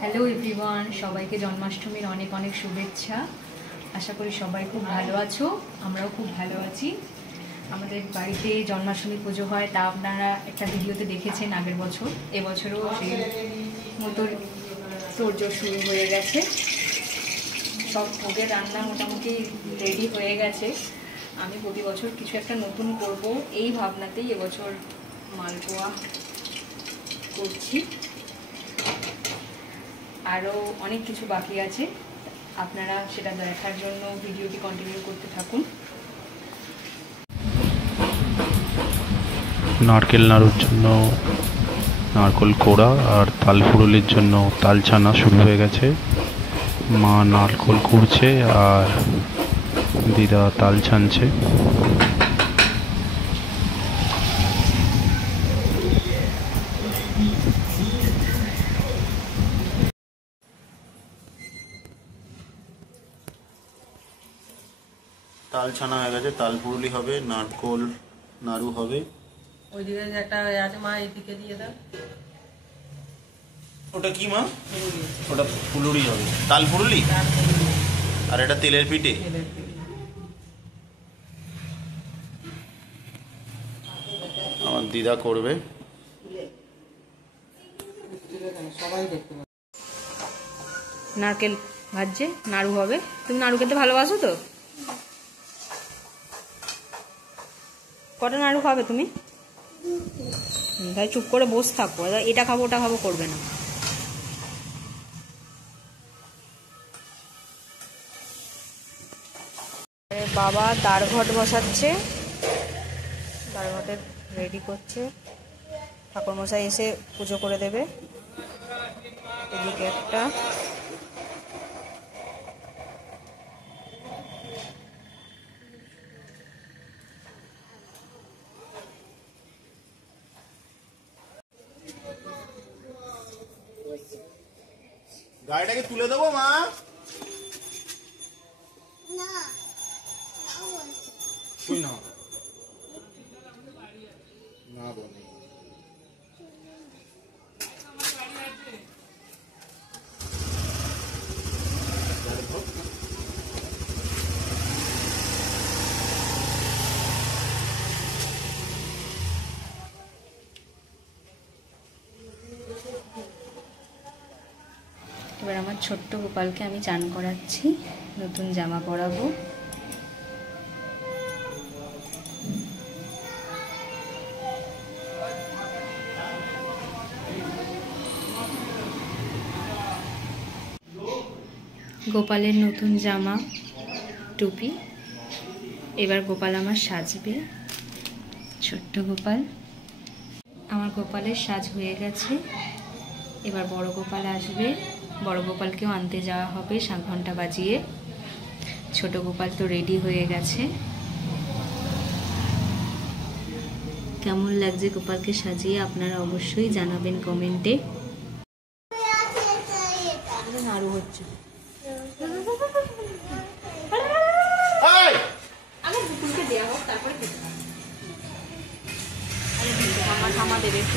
Hello everyone, সবাইকে জন্মাষ্টমীর অনেক অনেক শুভেচ্ছা। আশা করি সবাই খুব ভালো আছো, আমরাও খুব ভালো আছি। আমাদের বাড়িতে জন্মাষ্টমী পুজো হয়, তা আপনারা একটা ভিডিওতে দেখেছেন আগের বছর। এবছরও সেই মতো তোড়জোড় শুরু হয়ে গেছে। সব ভোগের রান্না মোটামুটি রেডি হয়ে গেছে। আমি প্রতি বছর কিছু একটা নতুন করব এই ভাবনাতেই এবছর মালপোয়া করছি। আরও অনেক কিছু বাকি আছে, আপনারা সেটা দেখার জন্য ভিডিওটি কন্টিনিউ করতে থাকুন। নারকেল নাড়ুর জন্য নারকেল কোড়া আর তাল ফুরুলির জন্য তাল ছানা শুরু হয়ে গেছে। মা নারকেল কুড়ছে আর দিদা তাল ছানছে। তাল ছানা হয়ে গেছে, তাল ফুরুলি হবে, নারকেল নাড়ু হবে। ওইদিকে একটা আছে মা, এইদিকে দিয়ে দাও। ওটা কি মা? ওটা ফুলুরি হবে, তাল ফুরুলি। আর এটা তেলের পিঠে। আমার দিদা করবে। নারকেল ভাজছে, নাড়ু হবে। তুমি নাড়ু খেতে ভালোবাসো তো? কটা নাড়ু খাবে তুমি? তাই চুপ করে বসে থাকো, এটা খাবো ওটা খাবো করবে না। বাবা দাঁড়ঘট বসাচ্ছে, দাঁড়ঘটের রেডি করছে। ঠাকুরমশাই এসে পুজো করে দেবে। এদিকে একটা গাড়িটাকে তুলে দেবো মা? এবার আমার ছোট্ট গোপালকে আমি চান করাচ্ছি, নতুন জামা পরাবো। গোপালের নতুন জামা, টুপি। এবার গোপাল আমার সাজবে, ছোট্ট গোপাল। আমার গোপালের সাজ হয়ে গেছে। এবার বড় গোপাল আসবে, বড় গোপালকেও আনতে যাওয়া হবে 7 ঘন্টা বাজিয়ে। ছোট গোপাল তো রেডি হয়ে গেছে। কেমন লাগছে গোপালকে সাজিয়ে আপনারা অবশ্যই জানাবেন কমেন্টে। নাড়ু হচ্ছে, আগে বুকুলকে দেওয়া হোক, তারপরে খেতে হবে। আরে ঠামা ঠামা দেবে একটু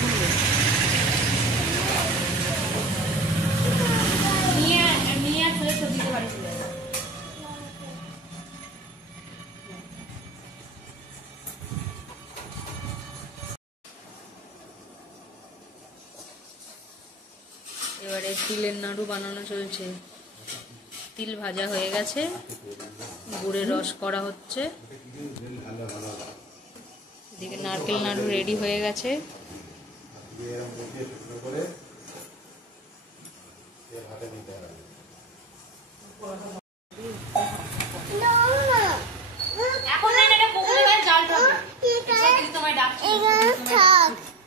এবারে তিলের নাড়ু বানানো চলছে। তিল ভাজা হয়ে গেছে, গুড়ের রস করা হচ্ছে। এদিকে নারকেল নাড়ু রেডি হয়ে গেছে।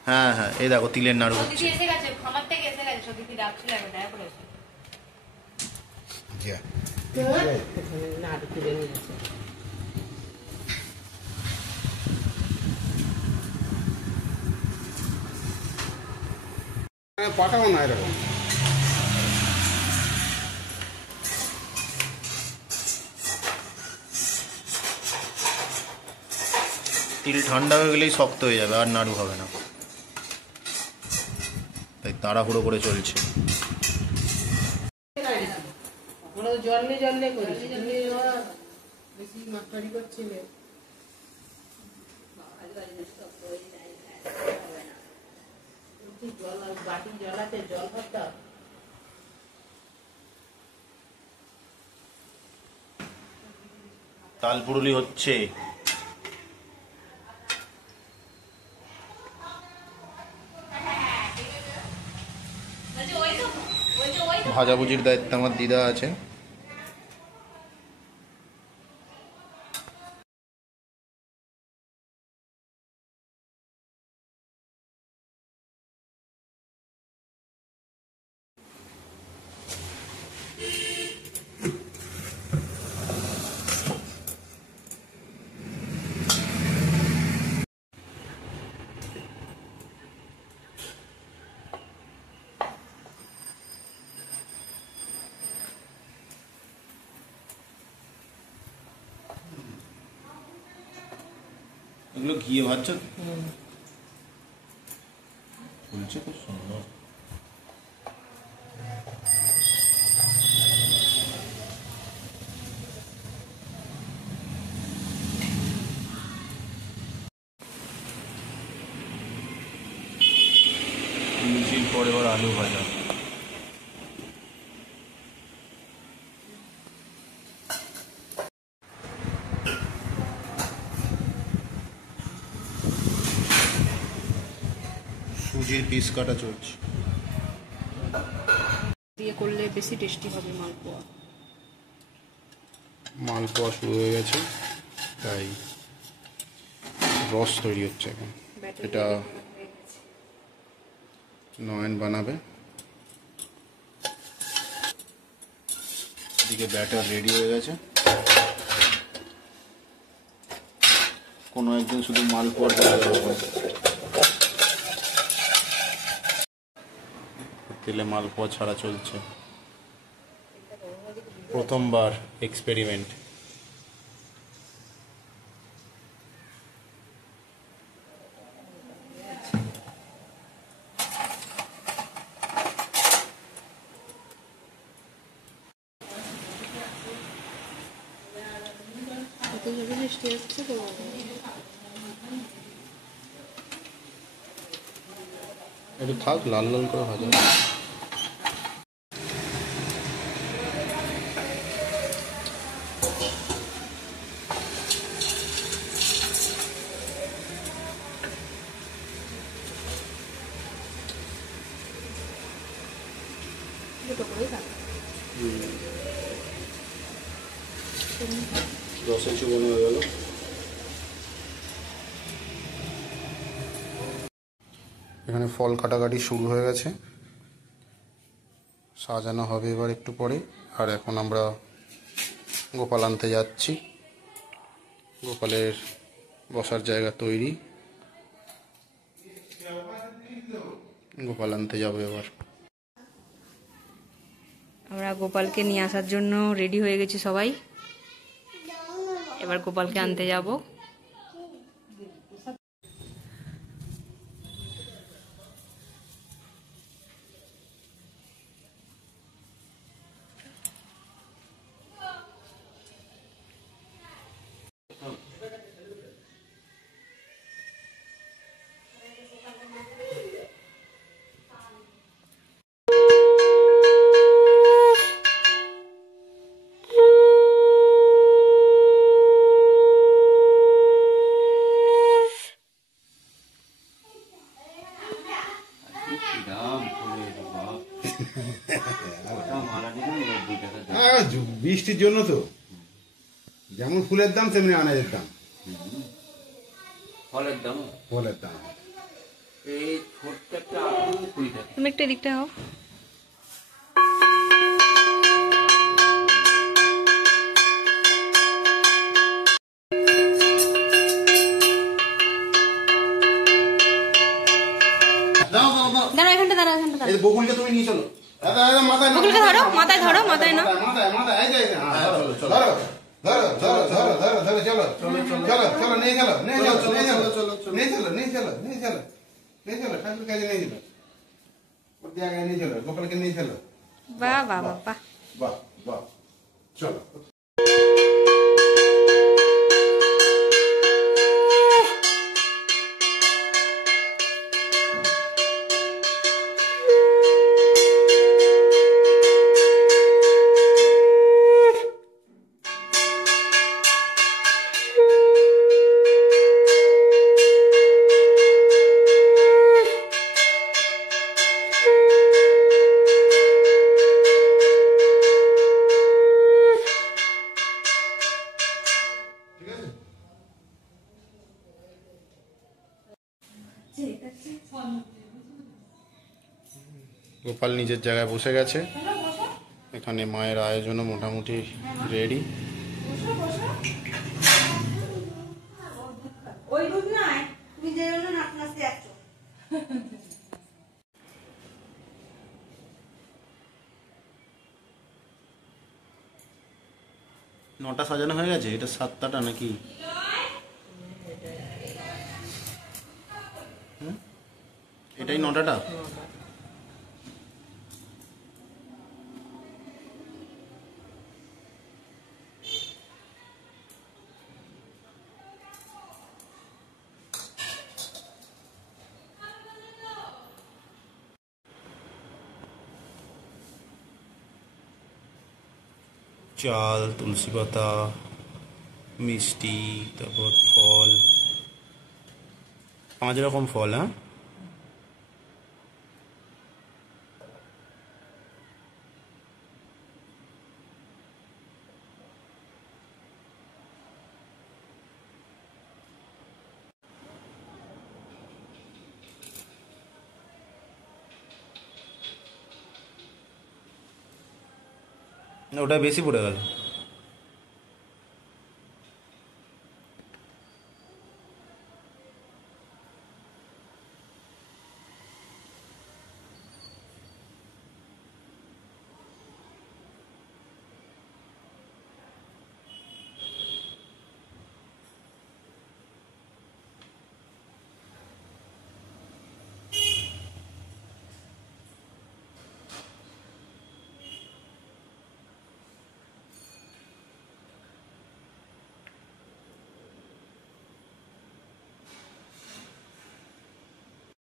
হ্যাঁ হ্যাঁ, এই দেখো তিলের নাড়ু হচ্ছে। পাঠাবো না এরকম। তিল ঠান্ডা হয়ে গেলেই শক্ত হয়ে যাবে, আর নাড়ু হবে না, তাই তাড়াহুড়ো করে চলছে। জলে জলে করেছি, তুমি বেশি মাতবাড়ি করছিলে। জল বাটি জল আছে, জল ভরটা তালপুরুলি হচ্ছে। ভাজাভুজির দায়িত্বে আমার দিদা আছে। এগুলো ঘিয়ে ভাজছো? ফুলছে খুব সুন্দর। লুচির পর এবার আলু ভাজা। সুজির পিস কাটা চলছে। দিয়ে করলে বেশি টেস্টি হবে মালপোয়া। মালপোয়া শুরু হয়ে গেছে, তাই রস তৈরি হচ্ছে এখন। এটা নয়ন বানাবে, এদিকে ব্যাটার রেডি হয়ে গেছে। কোনো একদিন শুধু মালপোয়ার জায়গা হবে। তেলে মালপোয়া ছাড়া চলছে, প্রথমবার এক্সপেরিমেন্ট। একটু থাক, লাল লাল করে ভাজা। রসে চুবানো হয়ে গেল। এখানে ফল কাটাকাটি শুরু হয়ে গেছে, সাজানো হবে এবার একটু পরে। আর এখন আমরা গোপাল আনতে যাচ্ছি। গোপালের বসার জায়গা তৈরি, গোপাল আনতে যাবো এবার। আমরা গোপালকে নিয়ে আসার জন্য রেডি হয়ে গেছি সবাই, এবার গোপালকে আনতে যাব। বৃষ্টির জন্য তো যেমন ফুলের দাম তেমনি আনাজের দাম, ফলের দাম ফলের দাম। এই ছোট্ট একটা আলু 20 টাকা। তুমি একটা এদিকটা হও। দাঁড়া এখানটা, দাঁড়া এখানটা, দাঁড়া। এই বকুলকে তুমি নিয়ে চলো। বকুলকে ধরো, মাথায় ধরো, মাথায় না। মাথায় মাথায় এই যে ধরো ধরো ধরো ধরো ধরো ধরো চলো চলো চলো চলো নিয়ে চলো নিয়ে চলো নিয়ে চলো নিয়ে চলো নিয়ে চলো নিয়ে চলো নিয়ে চলো ঠাকুর কাছে নিয়ে চলো, ওর জায়গায় নিয়ে চলো, গোপালকে নিয়ে চলো। বাহ বাহ বাহ বাহ। বাহ বাহ চলো গোপাল নিজের জায়গায় বসে গেছে। এখানে মায়ের আয়োজনও মোটামুটি রেডি। ওই দুধ নয়, তুমি যে জন্য নাচ নাচতে যাচ্ছ। নটা সাজানো হয়ে গেছে, এটা 7টা নাকি? এটাই 9টা। চাল, তুলসী পাতা, মিষ্টি, তারপর ফল, 5 রকম ফল। হ্যাঁ, না ওটা বেশি পড়ে গেল।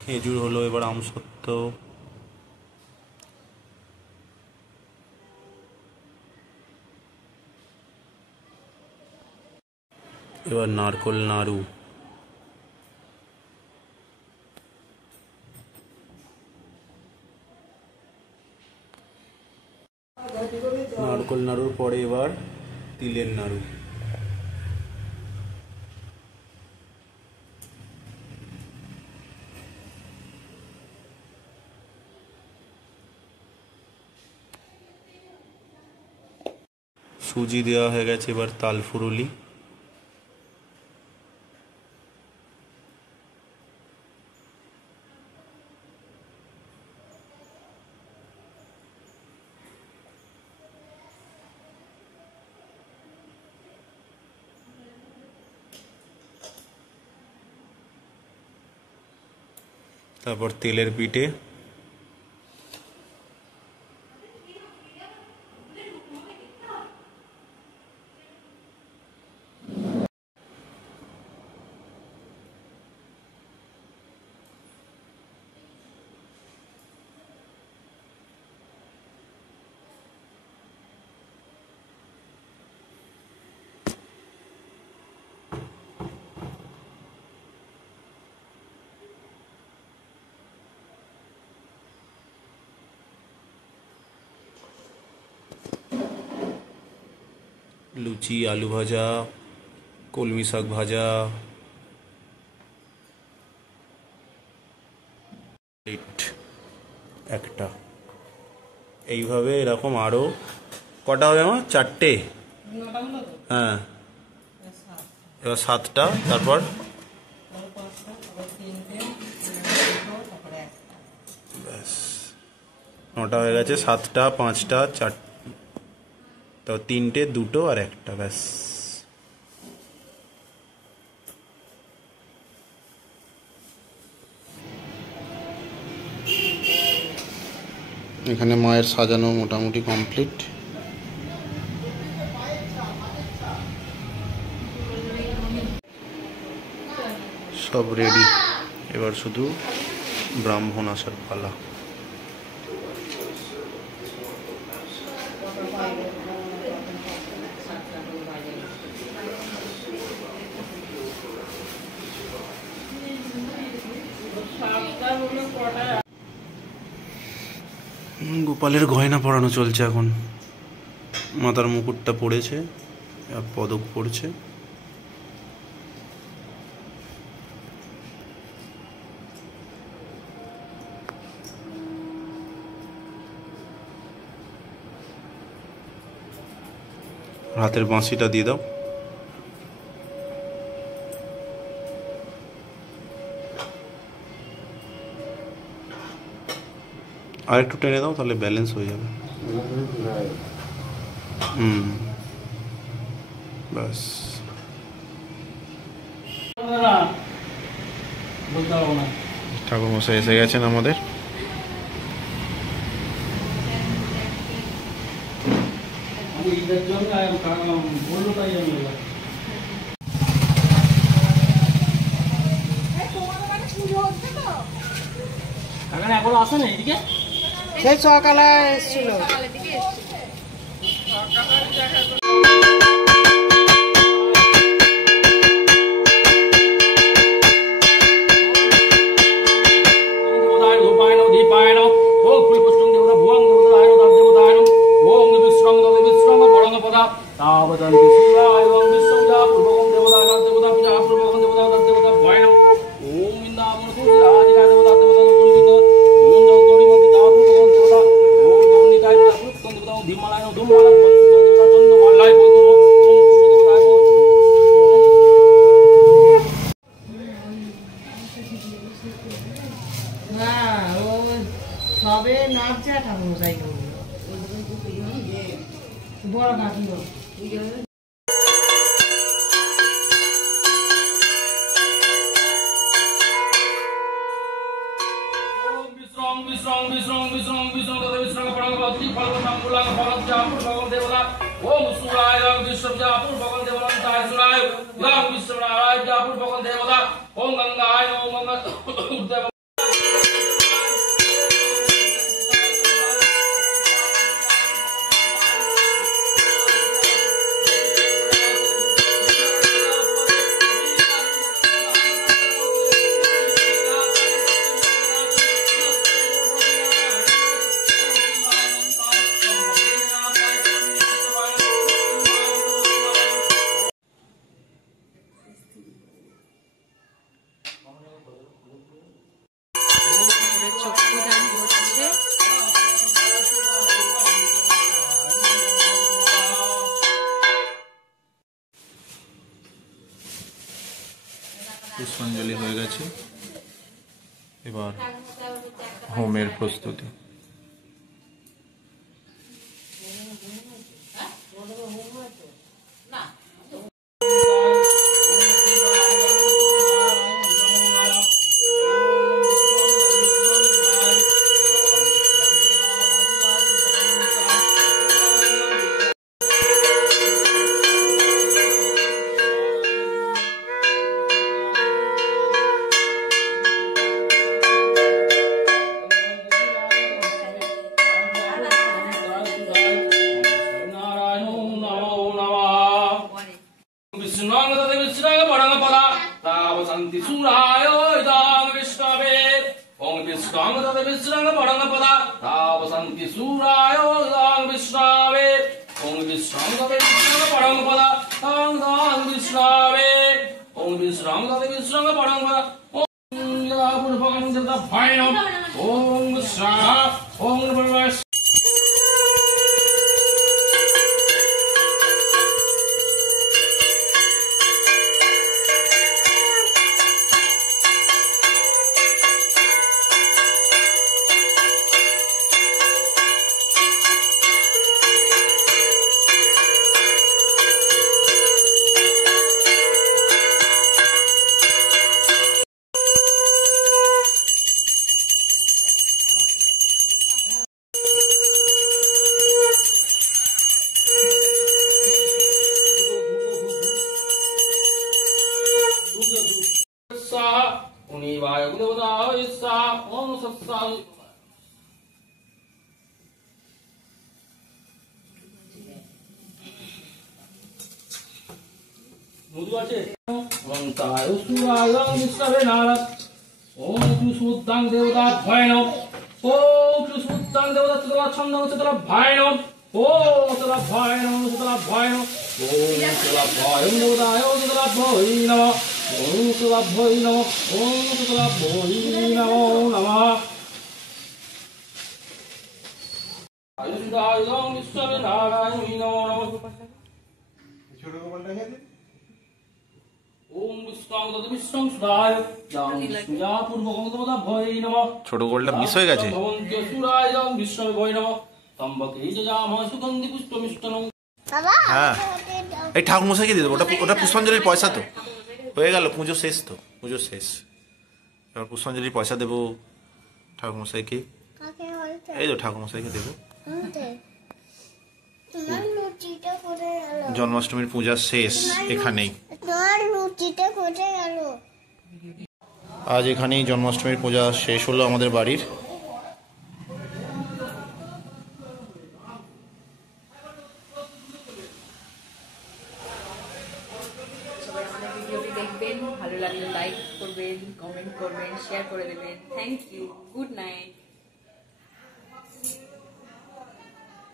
খেজুর হলো, এবার আমসত্ত্ব, এবার নারকোল নাড়ু, নারকোল নাড়ুর পরে এবার তিলের নাড়ু। সুজি দেওয়া হয়ে গেছে, এবার তাল ফুরুলি। তারপর তেলের পিঠে, লুচি, আলু ভাজা, কলমি শাক ভাজা, একটা। এইভাবে এরকম আরো কটা হবে আমার? 4টে। হ্যাঁ, এবার 7টা, তারপর ব্যাস 9টা হয়ে গেছে। 7টা, 5টা, 4, তো 3টে, 2টো আর 1টা, ব্যাস। এখানে মায়ের সাজানো মোটামুটি কমপ্লিট। সব রেডি, এবার শুধু ব্রাহ্মণ আসার পালা। গোপালের গয়না পরানো চলছে এখন। মাথার মুকুটটা পড়েছে আর পদক পড়ছে। হাতের বাঁশিটা দিয়ে দাও। আর একটু টেনে দাও, তাহলে ব্যালেন্স হয়ে যাবে। ব্যাস। ঠাকুরমশাই এসে গেছেন আমাদের। এখনো আসে না এদিকে, সেই সকালে এসেছিল। সবে নাচছে ঠাকুর মশাই বড় কাকি চক্ষুদান হচ্ছে। পুষ্পাঞ্জলি হয়ে গেছে, এবার হোমের প্রস্তুতি। মধু আছে অন্তায় সুরায় মিশ্রে নারা ওম তু সুদ্দাং দেবতা ভয়নব ওম তু সুদ্দাং দেবতা তোলা ছন্দ হচ্ছে তোলা ভয়নব ওম তোলা ভয়নব তোলা ভয়নব ওম তোলা ভয়নব দেবতায় ওম তোলা ভয়নব ওম তোলা ভয়নব ওম তোলা ভয়নব নমঃ আয়ুষদায় মিশ্রে নারায়ণ নমঃ ছোট গোপালটা খেয়েছে ওম বিষ্ণু তদ বিষ্ণু সুদায় যাং বিষ্ণুয়া পূর্বকং দেবতা ভয় নমঃ ছোট গোলটা মিস হয়ে গেছে। ভবন্তে সুরায় যাং বিষ্ণু ভয় নমঃ তম্বকে যজাম সুগন্ধি পুষ্পমিষ্টনং। হ্যাঁ এই ঠাকুর মশাইকে দিয়ে দেবো, ওটা ওটা পুষ্পাঞ্জলির পয়সা তো হয়ে গেল, পুজো শেষ তো, পুজো শেষ, এবার পুষ্পাঞ্জলির পয়সা দেবো ঠাকুর মশাইকে। এই তো ঠাকুর মশাইকে দেবো। জন্মাষ্টমীর পূজা শেষ এখানেই, আজ এখানেই জন্মাষ্টমীর পূজা শেষ হলো আমাদের বাড়ির। সবাই আমাদের ভিডিওটি দেখবেন, ভালো লাগলে লাইক করবেন, কমেন্ট করবেন, শেয়ার করে দেবেন। Thank you, good night.